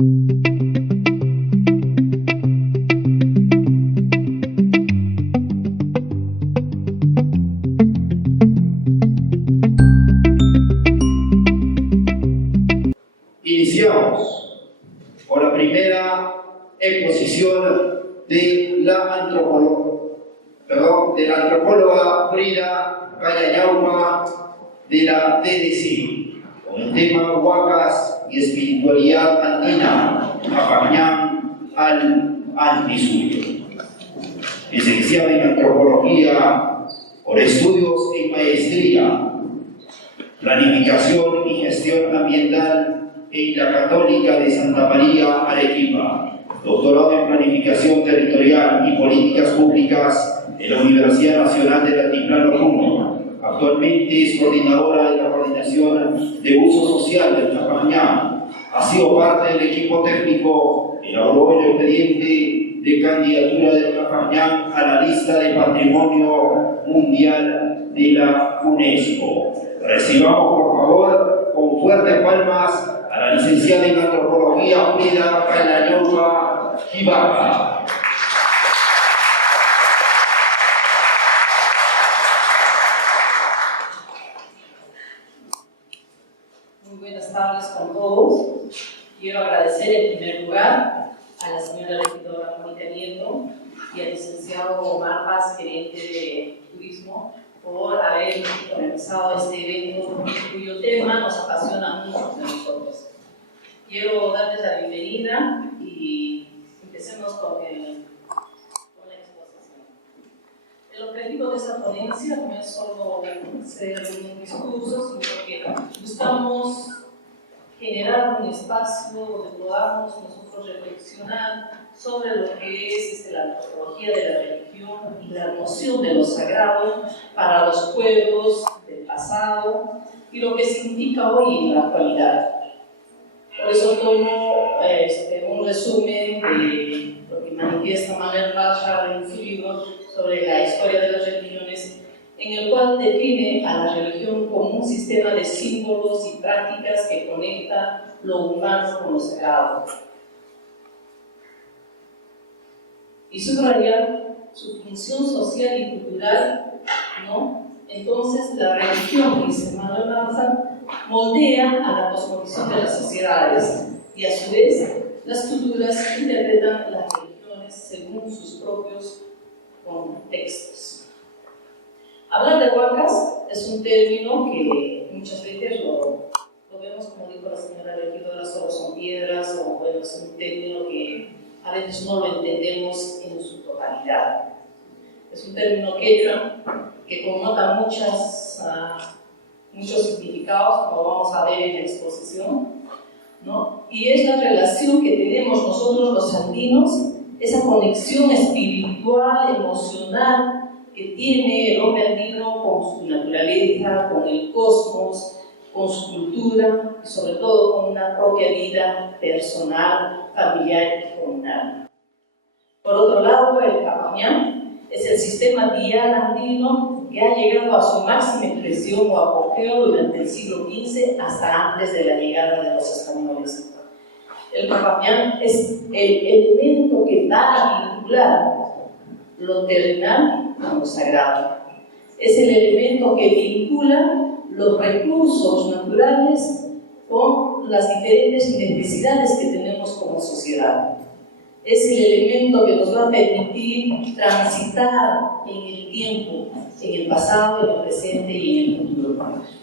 Iniciamos con la primera exposición de la antropóloga Frida Callañauma de la DDC, con el tema Huacas y espiritualidad andina, Capañán al Antisuyo. Licenciada en Antropología por estudios en Maestría, Planificación y Gestión Ambiental en la Católica de Santa María, Arequipa. Doctorado en Planificación Territorial y Políticas Públicas en la Universidad Nacional del Altiplano Puno. Actualmente es coordinadora de la Coordinación de Uso Social del Capañán. Ha sido parte del equipo técnico que elaboró el expediente de candidatura del Capañán a la lista de Patrimonio Mundial de la UNESCO. Recibamos, por favor, con fuertes palmas a la licenciada en Antropología Frida Callañauma Jivaca. Muy buenas tardes con todos. Quiero agradecer en primer lugar a la señora regidora Mónica Nieto y al licenciado Omar Paz, gerente de turismo, por haber organizado este evento cuyo tema nos apasiona mucho a nosotros. Quiero darles la bienvenida y empecemos con la exposición. El objetivo de esta ponencia no es solo hacer un discurso, sino que buscamos generar un espacio donde podamos nosotros reflexionar sobre lo que es la antropología de la religión y la noción de lo sagrado para los pueblos del pasado y lo que significa hoy en la actualidad. Por eso tomo un resumen de lo que manifiesta Manuel Bachar en su libro sobre la historia de las religiones, en el cual define a la religión como un sistema de símbolos y prácticas que conecta lo humano con lo sagrado. Y subrayar su función social y cultural, ¿no? Entonces, la religión, dice Manuel Bachar, moldea a la cosmovisión de las sociedades y, a su vez, las culturas interpretan las religiones según sus propios contextos. Hablar de huacas es un término que muchas veces lo vemos, como dijo la señora regidora, solo son piedras, o bueno, es un término que a veces no lo entendemos en su totalidad. Es un término quechua que connota muchos significados, como vamos a ver en la exposición, ¿no? Y es la relación que tenemos nosotros los andinos, esa conexión espiritual, emocional que tiene el hombre andino con su naturaleza, con el cosmos, con su cultura y sobre todo con una propia vida personal, familiar y comunal. Por otro lado, el Capañán es el sistema vial andino que ha llegado a su máxima expresión o apogeo durante el siglo XV hasta antes de la llegada de los españoles. El Capañán es el elemento que va a vincular lo terrenal con lo sagrado. Es el elemento que vincula los recursos naturales con las diferentes necesidades que tenemos como sociedad. Es el elemento que nos va a permitir transitar en el tiempo, en el pasado, en el presente y en el futuro.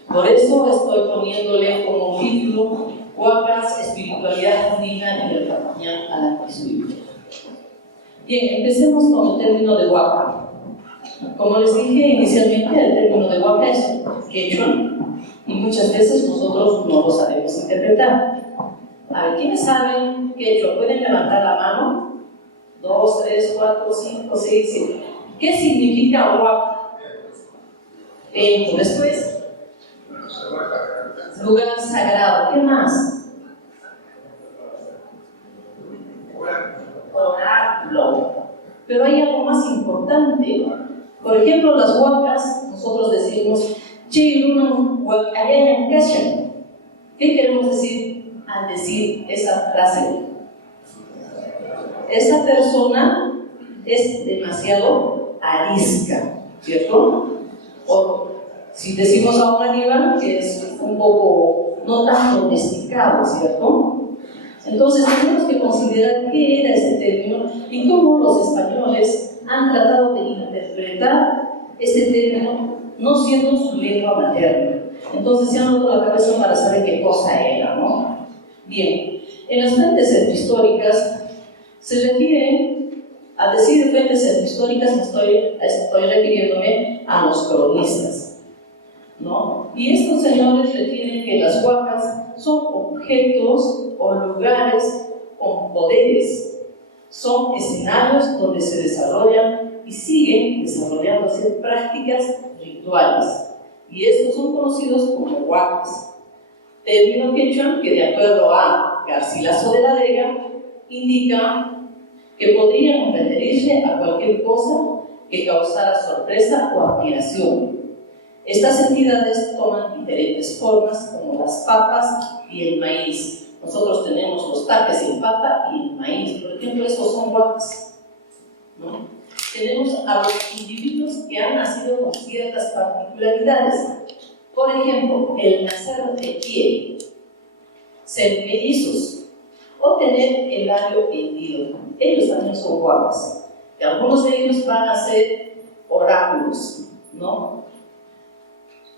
Por eso estoy poniéndole como título Huacas, espiritualidad andina y el Capañán al Antisuyo. Bien, empecemos con el término de huaca. Como les dije inicialmente, el término de huaca es quechua y muchas veces nosotros no lo sabemos interpretar. A ver, ¿quiénes saben quechua? ¿Pueden levantar la mano? 2, 3, 4, 5, 6, 7. ¿Qué significa huaca? Después, lugar sagrado. ¿Qué más? Oráculo. Pero hay algo más importante. Por ejemplo, las huacas, nosotros decimos, ¿qué queremos decir? al decir esa frase? Esa persona es demasiado arisca, ¿cierto? O si decimos a un animal que es un poco no tan domesticado, ¿cierto? Entonces tenemos que considerar qué era ese término y cómo los españoles han tratado de interpretar este término no siendo su lengua materna. Entonces se han roto la cabeza para saber qué cosa era, ¿no? Bien, en las fuentes etnohistóricas se refiere, al decir fuentes etnohistóricas estoy refiriéndome a los cronistas, ¿no? Y estos señores refieren que las huacas son objetos o lugares con poderes, son escenarios donde se desarrollan y siguen desarrollándose prácticas rituales, y estos son conocidos como huacas, término quechua que, de acuerdo a Garcilaso de la Vega, indica que podrían referirse a cualquier cosa que causara sorpresa o admiración. Estas entidades toman diferentes formas, como las papas y el maíz. Nosotros tenemos los tapes en papa y el maíz, por ejemplo, estos son huacas, ¿no? Tenemos a los individuos que han nacido con ciertas particularidades. Por ejemplo, el nacer de pie, ser mellizos o tener el labio hendido. Ellos también son huacas. Y algunos de ellos van a ser oráculos, ¿no?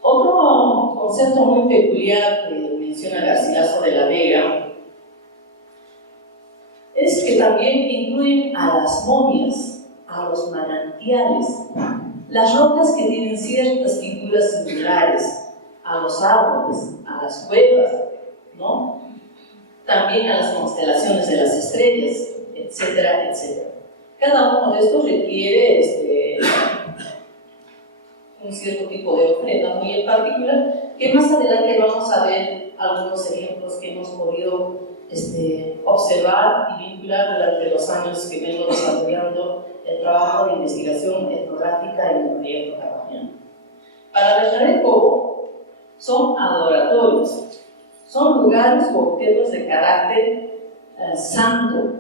Otro concepto muy peculiar que menciona Garcilaso de la Vega es que también incluyen a las momias, a los manantiales, las rocas que tienen ciertas figuras similares, a los árboles, a las cuevas, ¿no? También a las constelaciones de las estrellas, etcétera, etcétera. Cada uno de estos requiere un cierto tipo de ofrenda muy en particular, que más adelante vamos a ver algunos ejemplos que hemos podido observar y vincular durante los años que vengo desarrollando el trabajo de investigación etnográfica en el proyecto Carvagiano. Para Bernabé Cobo, son adoratorios, son lugares o objetos de carácter santo,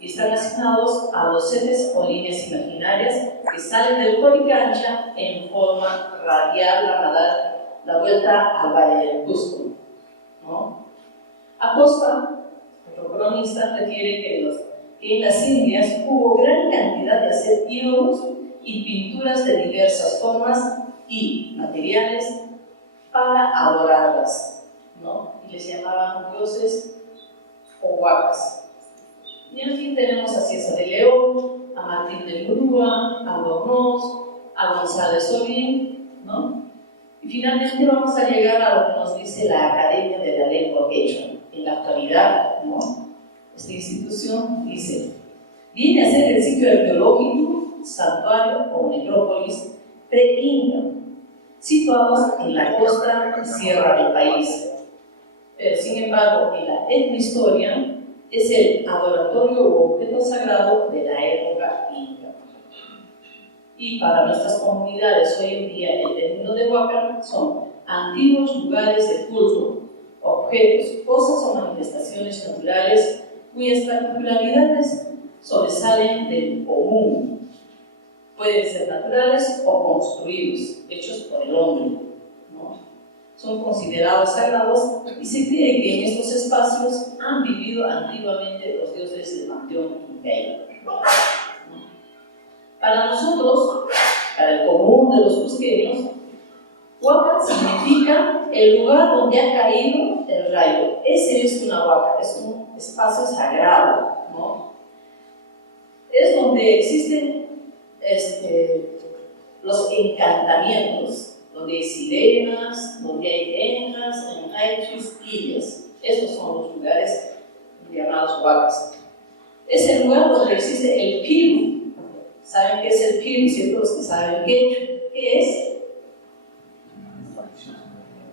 y están asignados a los seres o líneas imaginarias que salen del Coricancha en forma radial para dar la vuelta al Valle del Cusco, ¿no? Acosta, otro cronista, refiere que en las Indias hubo gran cantidad de hacer ídolos y pinturas de diversas formas y materiales para adorarlas, ¿no? Y les llamaban dioses o huacas. Y en fin, tenemos a Cieza de León, a Martín de Grúa, a Albornoz, a González Solín, ¿no? Y finalmente vamos a llegar a lo que nos dice la Academia de la Lengua Quechua. En la actualidad, ¿no? Esta institución dice: viene a ser el sitio arqueológico, santuario o necrópolis pre-inca, situados en la costa y sierra del país. Pero sin embargo, en la etnohistoria, es el adoratorio u objeto sagrado de la época inca. Y para nuestras comunidades hoy en día, el término de huaca son antiguos lugares de culto, objetos, cosas o manifestaciones naturales cuyas particularidades sobresalen del común. Pueden ser naturales o construidos, hechos por el hombre, ¿no? Son considerados sagrados y se cree que en estos espacios han vivido antiguamente los dioses del panteón inca. Para nosotros, para el común de los cusqueños, huaca significa el lugar donde ha caído el rayo. Ese es una huaca, es un espacio sagrado, ¿no? Es donde existen los encantamientos, donde hay sirenas, donde hay enjas, enjaichis, quillas. Estos son los lugares llamados huacas. Es el lugar donde existe el piru. ¿Saben qué es el piru? ¿Cierto? Los que saben qué es.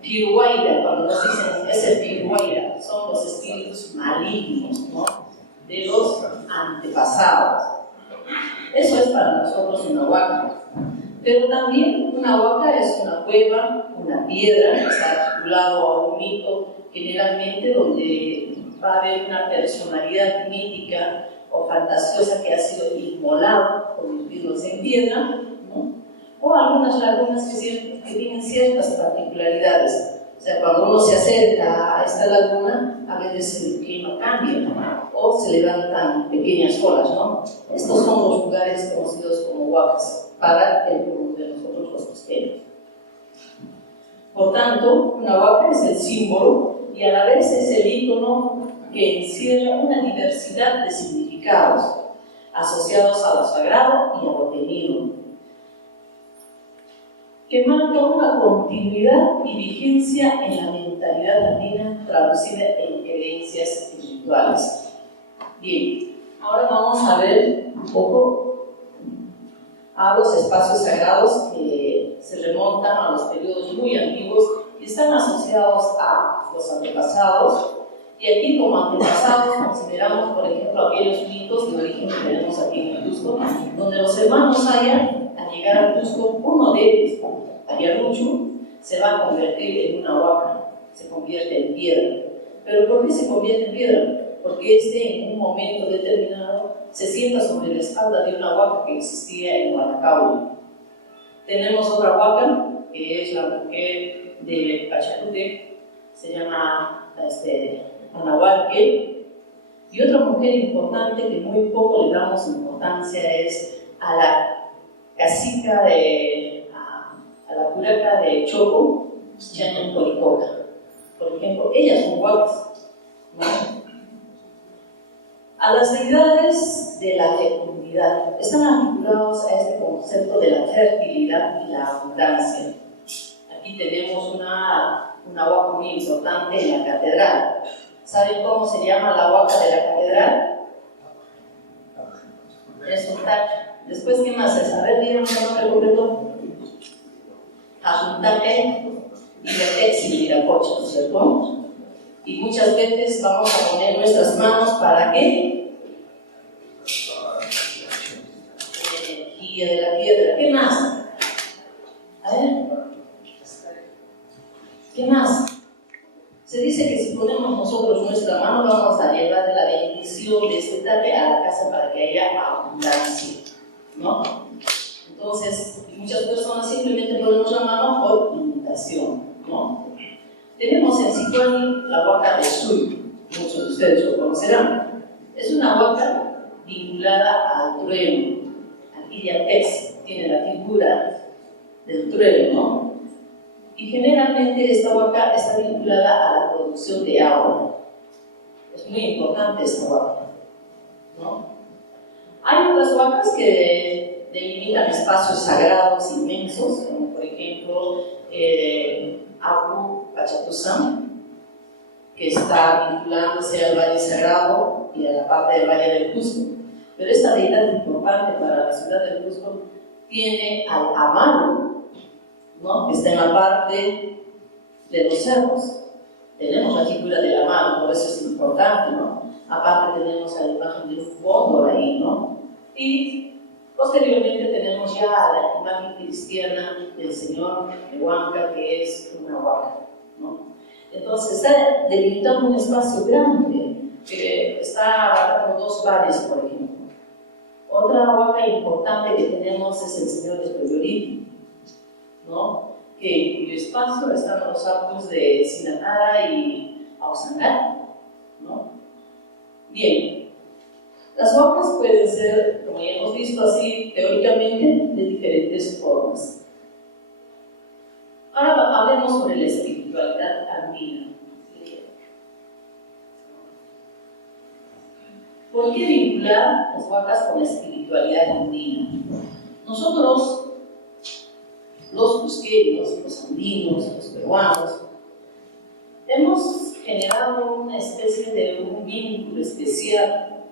Piruaira, cuando nos dicen es el piruaira, son los espíritus malignos, ¿no? De los antepasados. Eso es para nosotros una huaca. Pero también una huaca es una cueva, una piedra que está articulado a un mito, generalmente donde va a haber una personalidad mítica o fantasiosa que ha sido inmolada, convertidos en piedra, ¿no? O algunas lagunas que tienen ciertas particularidades. O sea, cuando uno se acerca a esta laguna, a veces el clima cambia, ¿no? O se levantan pequeñas olas, ¿no? Estos son los lugares conocidos como huacas para el pueblo de nosotros los costeños. Por tanto, una huaca es el símbolo y a la vez es el ícono que encierra una diversidad de significados asociados a lo sagrado y a lo temido, que marca una continuidad y vigencia en la mentalidad andina traducida en creencias espirituales. Bien, ahora vamos a ver un poco a los espacios sagrados que se remontan a los periodos muy antiguos y están asociados a los antepasados. Y aquí como antepasados consideramos, por ejemplo, aquellos mitos de origen que tenemos aquí en Cusco, donde los hermanos Aya, al llegar a Cusco, uno de ellos, Ayaruchu, se va a convertir en una huaca, se convierte en piedra. ¿Pero por qué se convierte en piedra? Porque en un momento determinado se sienta sobre la espalda de una huaca que existía en Guanacauli. Tenemos otra huaca, que es la mujer de Pachacute, se llama Anahualque, y otra mujer importante que muy poco le damos importancia es a la cacica a la curaca de Choco, Chañan Colicoca. Por ejemplo, ellas son huacas, ¿no? A las deidades de la fecundidad están articulados a este concepto de la fertilidad y la abundancia. Aquí tenemos una huaca muy importante en la catedral. ¿Saben cómo se llama la huaca de la catedral? Es un taque. Después, ¿qué más es? A ver, díganme el nombre completo. Ajuntaque y Betexi y Viracocha, ¿cierto? Y muchas veces vamos a poner nuestras manos para qué? Guía de la piedra. ¿Qué más? A ver. ¿Qué más? Se dice que si ponemos nosotros nuestra mano vamos a llevar la bendición de este tape a la casa para que haya abundancia, ¿no? Entonces, muchas personas simplemente ponemos la mano por imitación, ¿no? Tenemos en Sicuani la huaca de Suy, muchos de ustedes lo conocerán. Es una huaca vinculada al trueno, al Illatex, tiene la figura del trueno, ¿no? Y generalmente esta huaca está vinculada a la producción de agua. Es muy importante esta huaca, ¿no? Hay otras huacas que delimitan espacios sagrados inmensos, como por ejemplo Apu Pachatuzán, que está vinculándose al Valle Sagrado y a la parte del Valle del Cusco. Pero esta deidad importante para la ciudad del Cusco tiene al Amaro, ¿no? Que está en la parte de los cerros. Tenemos la figura de la mano, por eso es importante, ¿no? Aparte tenemos la imagen de un cóndor ahí, ¿no? Y posteriormente tenemos ya la imagen cristiana del Señor de Huanca, que es una huaca, ¿no? Entonces está delimitando un espacio grande, que está abarcando 2 valles, por ejemplo. Otra huaca importante que tenemos es el Señor de Coyolí, ¿no? Que en cuyo espacio están los altos de Sinatara y Ausangá, ¿no? Bien, las huacas pueden ser, como ya hemos visto así teóricamente, de diferentes formas. Ahora hablemos sobre la espiritualidad andina. ¿Por qué vincular las huacas con la espiritualidad andina? Nosotros, los cusqueños, los andinos, los peruanos, hemos generado una especie de un vínculo especial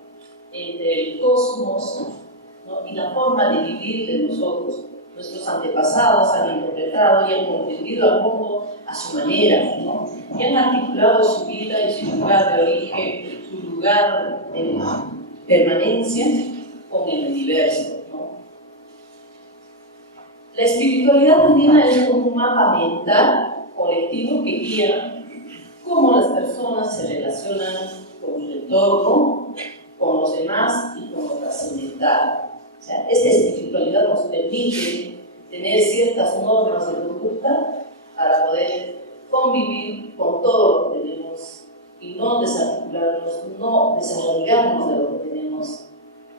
entre el cosmos, ¿no? Y la forma de vivir de nosotros. Nuestros antepasados han interpretado y han comprendido al mundo a su manera, ¿no? Y han articulado su vida y su lugar de origen, su lugar de permanencia con el universo, ¿no? La espiritualidad andina es como un mapa mental colectivo que guía cómo las personas se relacionan con el entorno, con los demás y con lo trascendental. O sea, esta espiritualidad nos permite tener ciertas normas de conducta para poder convivir con todo lo que tenemos y no desarticularnos, no desarraigarnos de lo que tenemos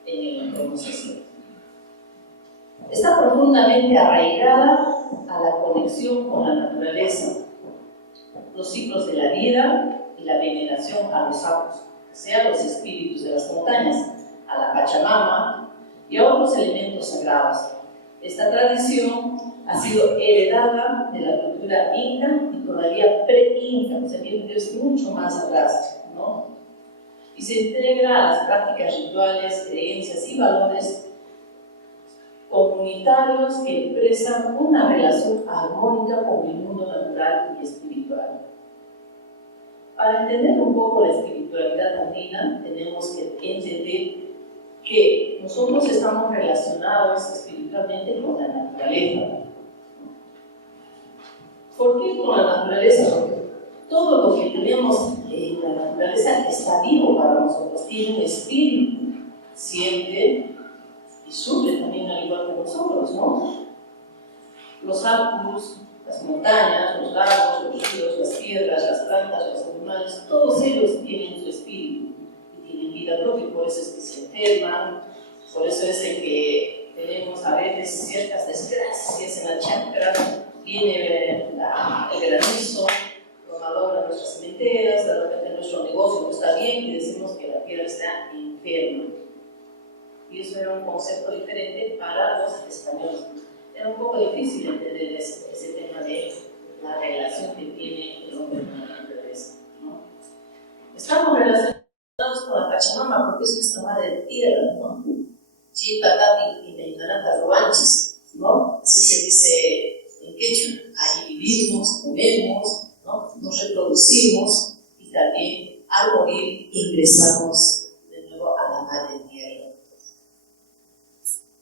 en el entorno social. Está profundamente arraigada a la conexión con la naturaleza, los ciclos de la vida y la veneración a los sapos, o sea, los espíritus de las montañas, a la Pachamama y a otros elementos sagrados. Esta tradición ha sido heredada de la cultura inca y todavía pre-inca, o sea, viene desde mucho más atrás, ¿no? Y se integra a las prácticas rituales, creencias y valores comunitarios que expresan una relación armónica con el mundo natural y espiritual. Para entender un poco la espiritualidad andina, tenemos que entender que nosotros estamos relacionados espiritualmente con la naturaleza. ¿Por qué con la naturaleza? Porque todo lo que tenemos en la naturaleza está vivo para nosotros, tiene un espíritu, siente y sufre también al igual que nosotros, ¿no? Los árboles, las montañas, los lagos, los ríos, las piedras, las plantas, los animales, todos ellos tienen su espíritu y tienen vida propia, por eso es que se enferman, por eso es que tenemos a veces ciertas desgracias en la chacra, viene el granizo, lo malogra nuestras cementeras, de repente nuestro negocio no está bien y decimos que la tierra está enferma. Y eso era un concepto diferente para los españoles. Era un poco difícil entender ese tema de la relación que tiene el hombre con la naturaleza, ¿no? Estamos relacionados con la Pachamama porque es nuestra madre tierra, ¿no? Chipatati y Meinanata Ruanchis, ¿no? Así se dice en quechua. Ahí vivimos, comemos, ¿no? Nos reproducimos y también al morir ingresamos de nuevo a la madre tierra.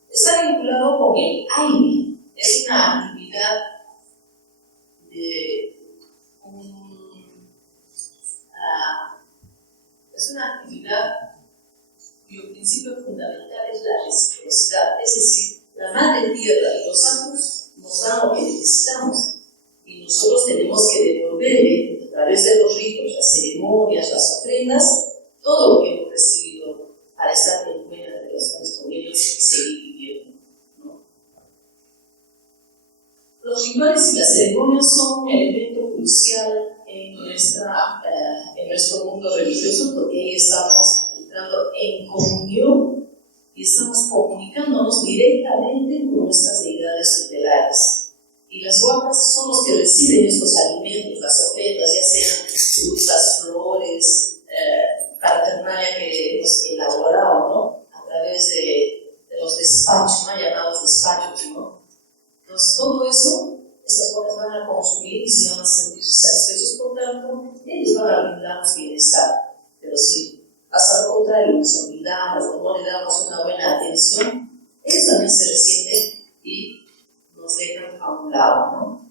Está vinculado con el aire, es una actividad cuyo principio fundamental es la reciprocidad, es decir, la madre tierra y los árboles nos dan lo que necesitamos y nosotros tenemos que devolverle a través de los ritos, las ceremonias, las ofrendas, todo lo que hemos recibido para estar en buenas relaciones con ellos y seguir viviendo, ¿no? Los rituales y las ceremonias son un elemento crucial en nuestro mundo religioso porque ahí estamos entrando en comunión y estamos comunicándonos directamente con nuestras deidades tutelares. Y las huacas son los que reciben estos alimentos, las ofrendas, ya sean frutas, flores, parafernalia que hemos elaborado, ¿no? A través de los despachos, ¿no? Llamados despachos, ¿no? Entonces, todo eso, estas huacas van a consumir y se van a sentir satisfechos, por tanto, ellos van a brindarnos bienestar. Pero si hasta lo contrario nos olvidamos o no le damos una buena atención, ellos también se resienten y nos dejan a un lado, ¿no?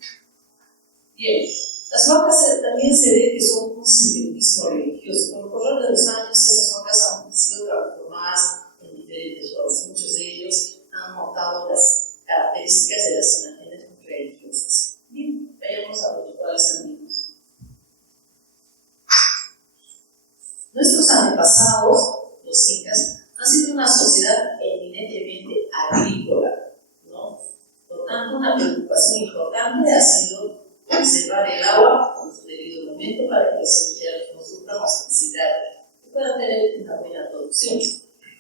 Bien, las vacas también se ve que son un simbolismo religioso. Con el correr de los años, esas vacas han sido transformadas en diferentes formas. Muchos de ellos han notado las características de las imágenes religiosas. Bien, vayamos a los rituales andinos. Nuestros antepasados, los incas, han sido una sociedad eminentemente agrícola, ¿no? Por tanto, una preocupación importante ha sido conservar el agua en su debido momento para que los semilleros no sufran toxicidad y puedan tener una buena producción.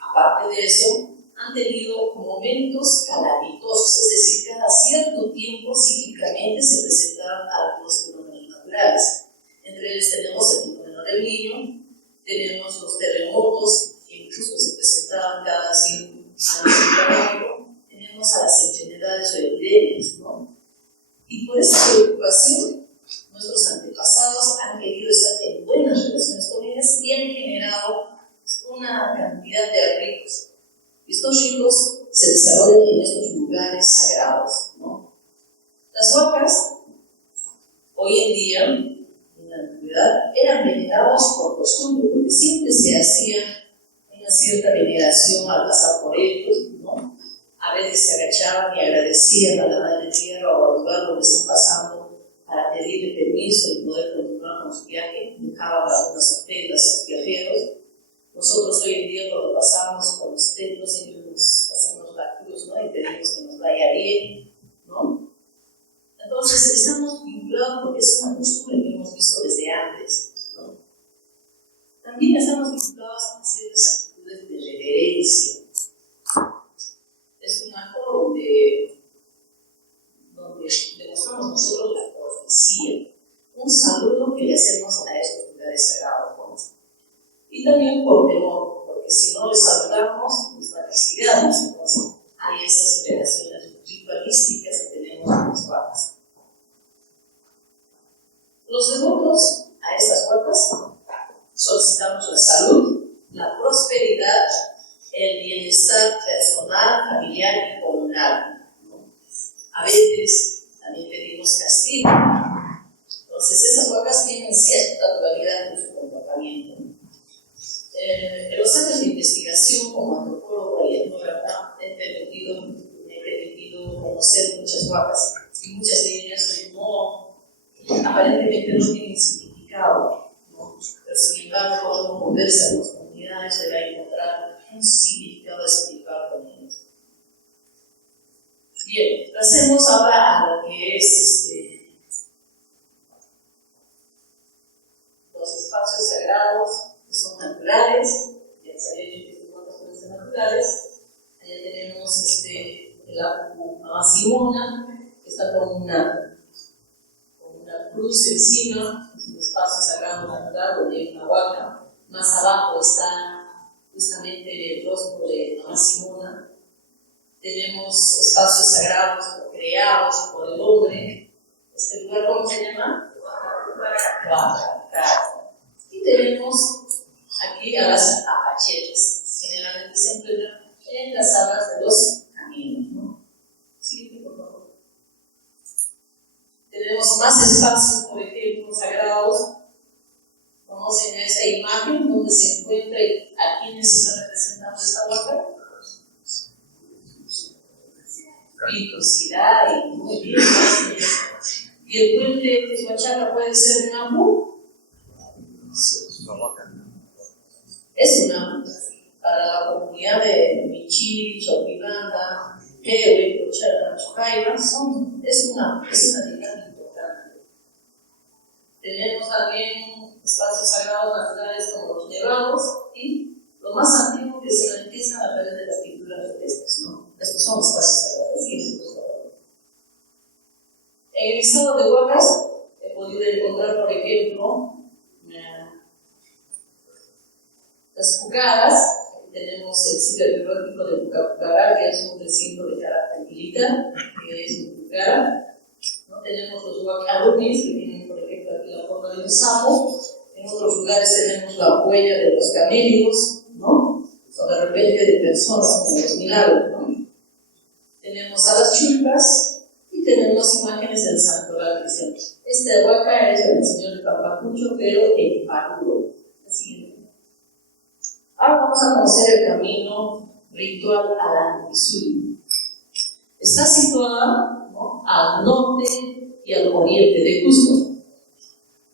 Aparte de eso, han tenido momentos calamitosos, es decir, cada cierto tiempo cíclicamente se presentaban algunos fenómenos naturales. Entre ellos tenemos el fenómeno del Niño, tenemos los terremotos que incluso se presentaban cada 100 años, tenemos a las enfermedades o epidemias, ¿no? Y por esa preocupación, nuestros antepasados han querido estar en buenas relaciones con ellas y han generado una cantidad de ritos. Estos ritos se desarrollan en estos lugares sagrados, ¿no? Las huacas, hoy en día, en la antigüedad eran venerados por costumbre, porque siempre se hacía una cierta veneración al pasar por ellos, ¿no? A veces se agachaban y agradecían a la Madre Tierra o al lugar donde están pasando para pedirle permiso y poder continuar con su viaje. Dejaban algunas ofrendas a los viajeros. Nosotros hoy en día, cuando pasamos por los templos, siempre nos hacemos la cruz, ¿no? Y pedimos que nos vaya bien, ¿no? Entonces, estamos vinculados porque es una costumbre que hemos visto desde antes, ¿no? También estamos vinculados a ciertas actitudes de reverencia. Es un acto donde demostramos nosotros la cortesía, un saludo que le hacemos a estos lugares sagrados, ¿no? Y también por temor, porque si no les saludamos, nos va a castigarnos. Entonces, hay estas relaciones ritualísticas que tenemos con las huacas. Los devotos a estas huacas solicitamos la salud, la prosperidad, el bienestar personal, familiar y comunal, ¿no? A veces también pedimos castigo. Entonces, estas huacas tienen cierta dualidad en su comportamiento. En los años de investigación como antropóloga y etnógrafa me he permitido conocer muchas huacas y muchas de ellas aparentemente no tienen significado, ¿no? Pero sin embargo, cuando uno conversa con las comunidades se va a encontrar un significado espiritual con ellos. Bien, pasemos ahora a lo que es los espacios sagrados que son naturales. Ya sabéis que son cuantas pueden ser naturales. Allá tenemos el Amasimona, que está con una cruz encima, es un espacio sagrado natural donde hay una huaca. Más abajo está justamente el rostro de Amasimona. Tenemos espacios sagrados creados por el hombre. ¿Este lugar cómo se llama? Huaca. Y tenemos aquí a las apachetas. Generalmente se encuentran en las aguas de los caminos, ¿no? Siguiente, por favor. Tenemos más espacios, por ejemplo, sagrados. ¿Conocen esta imagen donde se encuentra y a quiénes está representando esta huaca? Virtuosidad y muy bien. ¿Y el puente de Tihuachaca puede ser un ambú? Es una para la comunidad de Michi, Chopibanda, Pewe, Chocaiba, es una dinámica importante. Tenemos también espacios sagrados naturales como los nevados y lo más antiguo que se manifiesta a través de las pinturas rupestres, ¿no? Estos son espacios sagrados. En el listado de huacas he podido encontrar, por ejemplo, las Pucaras. Tenemos el sitio arqueológico de Pucará, que es un recinto de carácter militar, que es un Pucará. ¿No? Tenemos los huacarumis, que tienen, por ejemplo, aquí la forma de un sapo. En otros lugares tenemos la huella de los camellos, ¿no? O de repente de personas como los milagros, ¿no? Tenemos a las chulpas y tenemos imágenes del santoral cristiano. Esta huaca es del señor de Pampacucho, pero en Paruro. Así. Ahora vamos a conocer el camino ritual a la Antisuri. Está situada, ¿no?, al norte y al oriente de Cusco,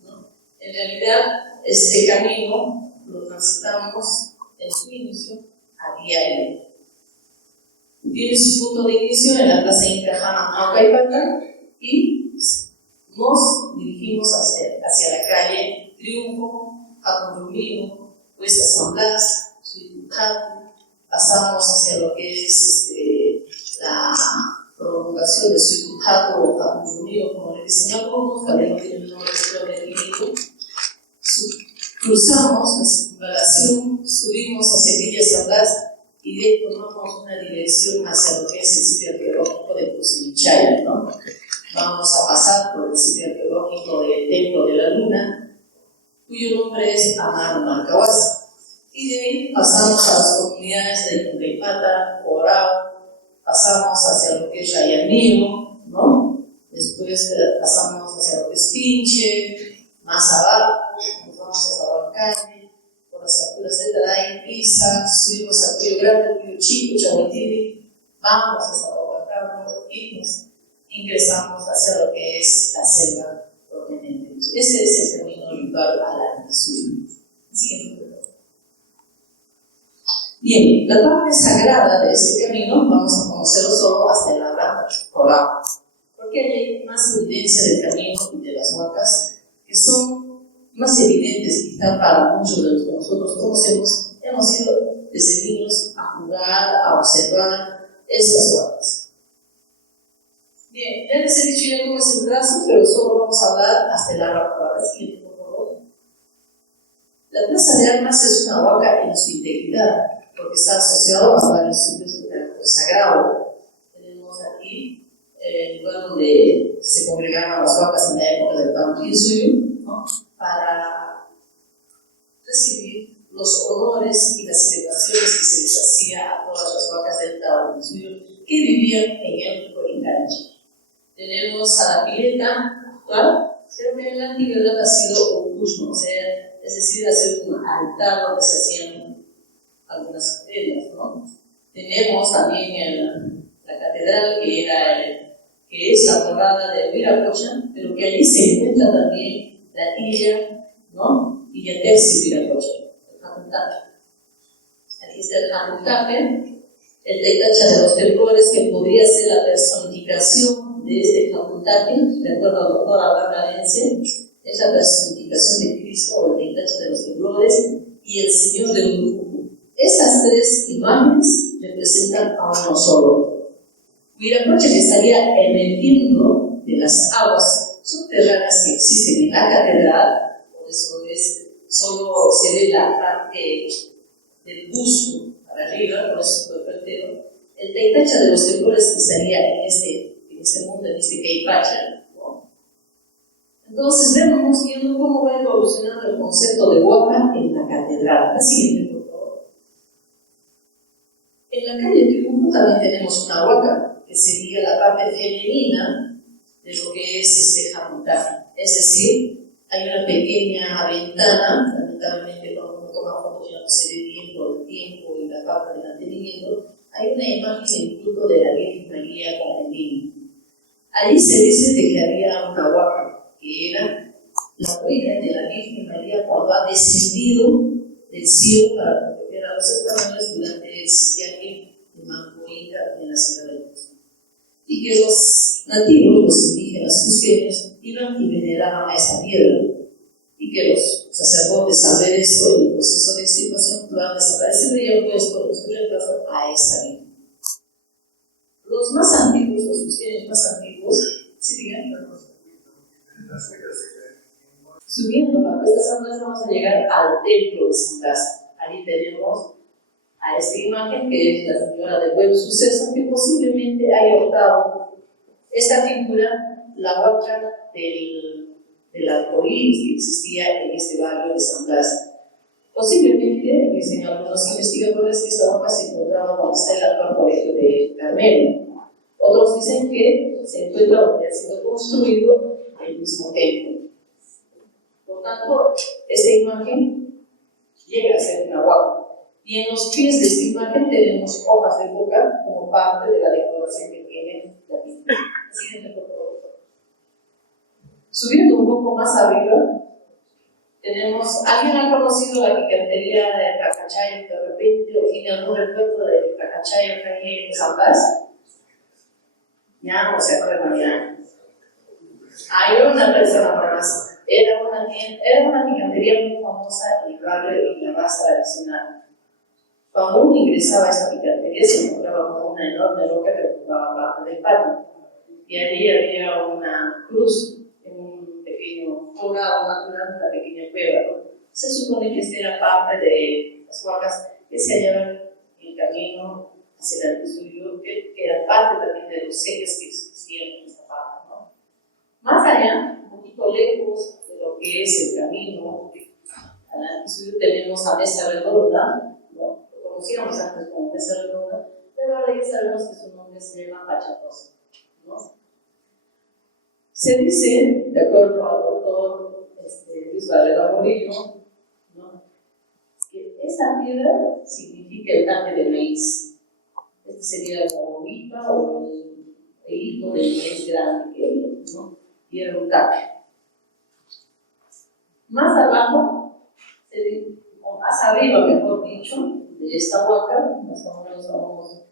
¿no? En realidad, este camino lo transitamos en su inicio a diario. Tiene su punto de inicio en la plaza Incajama, Aucaipata, y nos dirigimos hacia la calle Triunfo, Jacurumino, Huesa San Blas, Suitucatu, pasamos hacia lo que es la prolongación de Suitucatu o Jacurumino, como le dicen algunos, también no tiene el nombre definido. Cruzamos la circunvalación, subimos hacia Villa San Blas y de ahí tomamos una dirección hacia lo que es el sitio arqueológico de Pusimichaya, ¿no? Vamos a pasar por el sitio arqueológico del Templo de la Luna, cuyo nombre es Amar Marcahuasi. Y de ahí pasamos a las comunidades de Yungaipata, Corao, pasamos hacia lo que es Rayanío, ¿no? Después pasamos hacia lo que es Pinche, Más abajo, nos vamos a Sahuancane, por las alturas de Taray, Pisa, subimos a Cuyo Grande, Cuyo Chico, Chahuatiri, vamos a Sahuancane y nos ingresamos hacia lo que es la selva propiamente dicha. Ese es el camino ritual a la Antisui. Siguiente. Bien, la parte sagrada de este camino vamos a conocerlo solo hasta el Abra Corá, porque hay más evidencia del camino y de las huacas que son más evidentes quizá para muchos de los que nosotros conocemos. Hemos ido desde niños a jugar, a observar estas huacas. Bien, ya les he dicho ya cómo es el trazo, pero solo vamos a hablar hasta el Abra Corá. Siguiente, por favor. La plaza de armas es una huaca en su integridad, porque está asociado a varios sitios de carácter sagrado. Tenemos aquí el lugar donde se congregaban las huacas en la época del Tahuantinsuyo, ¿no? Para recibir los honores y las celebraciones que se les hacía a todas las huacas del Tahuantinsuyo que vivían en el Corincanchi. Tenemos a la pileta actual, pero que en la antigüedad ha sido un kushno, o sea, es decir, hacer un altar donde se hacían algunas ofrendas, ¿no? Tenemos también la catedral que es la morada de Viracocha, pero que allí se encuentra también la Illa, ¿no? Illa Terci Viracocha, el Japuntape. Aquí está el Japuntape, el Tectacha de los temblores, que podría ser la personificación de este Japuntape, de acuerdo al doctor Abraham Valencia, es la personificación de Cristo o el Tectacha de los temblores y el Señor del Grupo. Esas tres imágenes representan a uno solo. Viracocha que estaría emergiendo de las aguas subterráneas que existen en la catedral, por eso solo se ve la parte del busto para arriba, por eso fue entero. El Tectacha de los temblores que estaría en este mundo, en este Queipacha, ¿no? Entonces vemos viendo cómo va evolucionando el concepto de huaca en la catedral. La siguiente, por favor. En la calle Triunfo también tenemos una huaca que sería la parte femenina de lo que es este Japuntape. Es decir, hay una pequeña ventana, lamentablemente cuando uno toma fotos ya no se ve bien por el tiempo y la falta de mantenimiento. Hay una imagen en culto de la Virgen María con el niño. Allí se dice de que había una huaca que era la huella de la Virgen María cuando ha descendido del cielo para proteger a los españoles durante el sitiaje de Manco Inca en la Sierra del Cusco. Y que los nativos, los indígenas cusqueños, iban y veneraban a esa piedra. Y que los sacerdotes, al ver esto en el proceso de extirpación, lo han desaparecido y han puesto en su reemplazo a esa Virgen. Los más antiguos, los cusqueños más antiguos, ¿sí digan? Subiendo la cuesta San Blas vamos a llegar al templo de San Blas. Allí tenemos a esta imagen que es la señora de Buen Suceso, que posiblemente haya optado esta figura, la huaca del arcoíris que existía en este barrio de San Blas. Posiblemente, dicen algunos investigadores, que esta huaca se encontraba donde está el actual colegio de Carmelo. Otros dicen que se encuentra donde ha sido construido el mismo templo. Por tanto, esta imagen llega a ser una huaca. Y en los pies de esta imagen tenemos hojas de coca como parte de la decoración que tiene la pintura. Siguiente, por favor. Subiendo un poco más arriba, tenemos, ¿alguien ha conocido la picantería de Cacachayo de repente o tiene algún recuerdo de Cacachayo en San Blas? Ya, no se acuerdan ya. Hay una persona más. Era una picantería muy famosa en el barrio y la más tradicional. Cuando uno ingresaba a esta picantería se encontraba con una enorme roca que ocupaba parte del patio. Y allí había una cruz en un pequeño forado natural, una pequeña cueva. Se supone que esta era parte de las huacas que se hallaban en el camino hacia el Antisui, que era parte también de los seques que existían en esta parte, ¿no? Más allá, un poquito lejos de lo que es el camino al Antisui, tenemos a Mesa Redonda, ¿no? Lo conocíamos antes como Mesa Redonda, pero ahora ya sabemos que su nombre se llama Pachatosa, ¿no? Se dice, de acuerdo al doctor Luis Barrera Morillo, ¿no? Que esa piedra significa el canje de maíz. Este sería la bobita o el hijo del maíz grande que había, ¿no? Y era un canje. Más abajo, o más arriba, mejor dicho, de esta huaca, más o menos a unos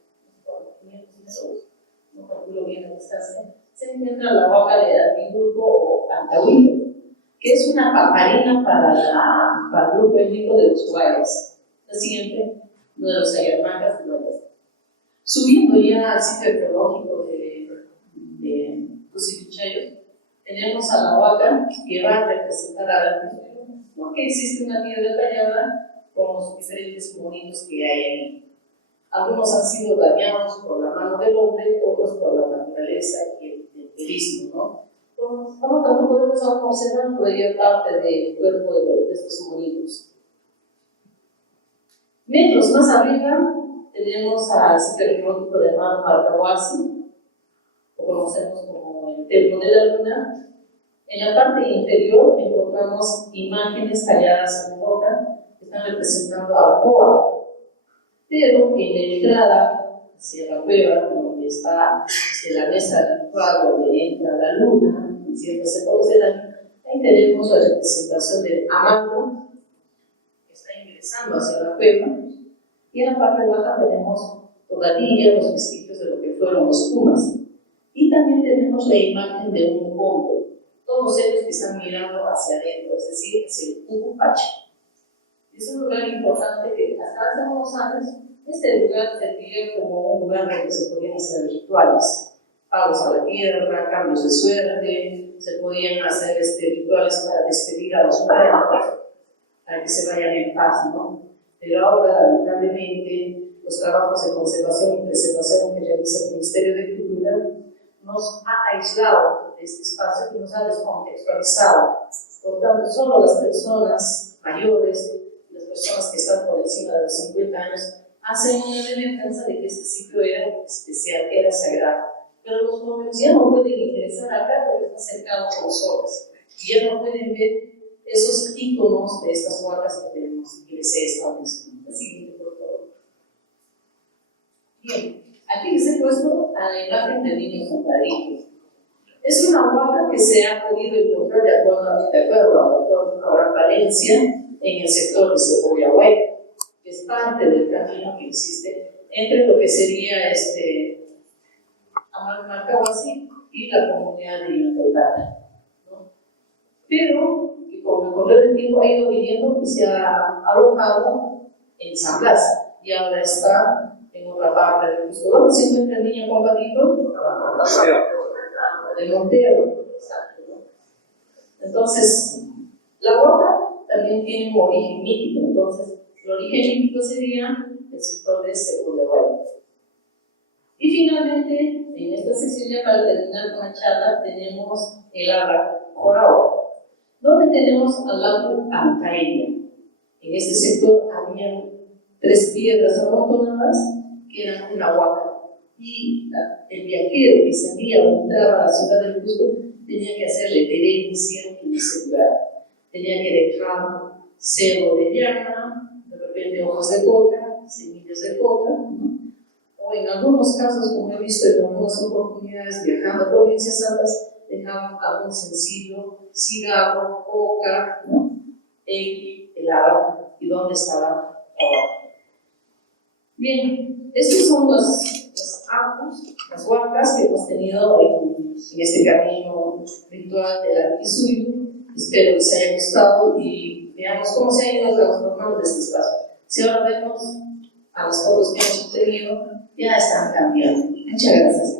500 metros, no calculo bien la distancia, se encuentra la huaca de Atilulco o Antahuilco, que es una pajarina para el grupo étnico de los Guayas, la siguiente, uno de los Ayarmacas de Guayas. Subiendo ya al sitio arqueológico de Cusipichayo, tenemos a la huaca que va a representar a la cultura, porque existe una piedra tallada con los diferentes monitos que hay ahí. Algunos han sido dañados por la mano del hombre, otros por la naturaleza y el turismo, ¿no? Por lo tanto, podemos observar todavía parte del cuerpo de estos monitos. Metros más arriba tenemos al sitio arqueológico de Marcahuasi, lo conocemos como el Templo de la Luna. En la parte inferior encontramos imágenes talladas en roca que están representando a Poa, pero en la entrada hacia la cueva, donde está la mesa ritual donde entra la luna en ciertas épocas del año, ahí tenemos la representación del Amando que está ingresando hacia la cueva, y en la parte baja tenemos todavía los vestigios de lo que fueron los Pumas, y también tenemos la imagen de un cóndor, todos ellos que están mirando hacia adentro, es decir, hacia el Ucupacha. Es un lugar importante que hasta hace unos años este lugar servía como un lugar donde se podían hacer rituales, pagos a la tierra, cambios de suerte, se podían hacer rituales para despedir a los muertos, para que se vayan en paz, ¿no? Pero ahora, lamentablemente, los trabajos de conservación y preservación que realiza el Ministerio de Cultura nos ha aislado de este espacio y nos ha descontextualizado. Por tanto, solo las personas mayores, las personas que están por encima de los 50 años, hacen una remembranza de que este sitio era especial, era sagrado. Pero los jóvenes ya no pueden ingresar acá porque está cercado con nosotros. Y ya no pueden ver esos íconos de estas huacas que tenemos y que les he estado mencionando. Siguiente, por favor. Bien, aquí les he puesto a la imagen del niño soldadito. Es una huaca que se ha podido encontrar de acuerdo a la doctora Valencia en el sector de Cepollahuayco, que es parte del camino que existe entre lo que sería Marcahuasi y la comunidad de Incaipata, ¿no? Pero que con el correr del tiempo ha ido viniendo y se ha alojado en San Blas y ahora está en otra parte del Cusco. ¿Dónde se encuentra el niño combatito? De Montero. Exacto, ¿no? Entonces, la huaca también tiene un origen mítico. Entonces, el origen mítico sería el sector de Cepollahuayco. Y finalmente, en esta sección, ya para terminar con la charla, tenemos el Abra Jorao, donde tenemos al lago Ancaeña. En este sector había 3 piedras amontonadas que eran una huaca. Y el viajero que salía o entraba a la ciudad del Cusco tenía que hacer reverencia en ese lugar. Tenía que dejar cebo de llama, de repente hojas de coca, semillas de coca, ¿no? O en algunos casos, como he visto en algunas oportunidades viajando a provincias altas, dejaban algún sencillo, cigarro, coca, ¿no? En el agua y dónde estaba ahora. Bien, estos son los actos, las huacas que hemos tenido en este camino ritual del Anquisuyo. Espero les haya gustado y veamos cómo se ha ido transformando este espacio. Si ahora vemos a los fotos que hemos obtenido, ya están cambiando. Muchas gracias.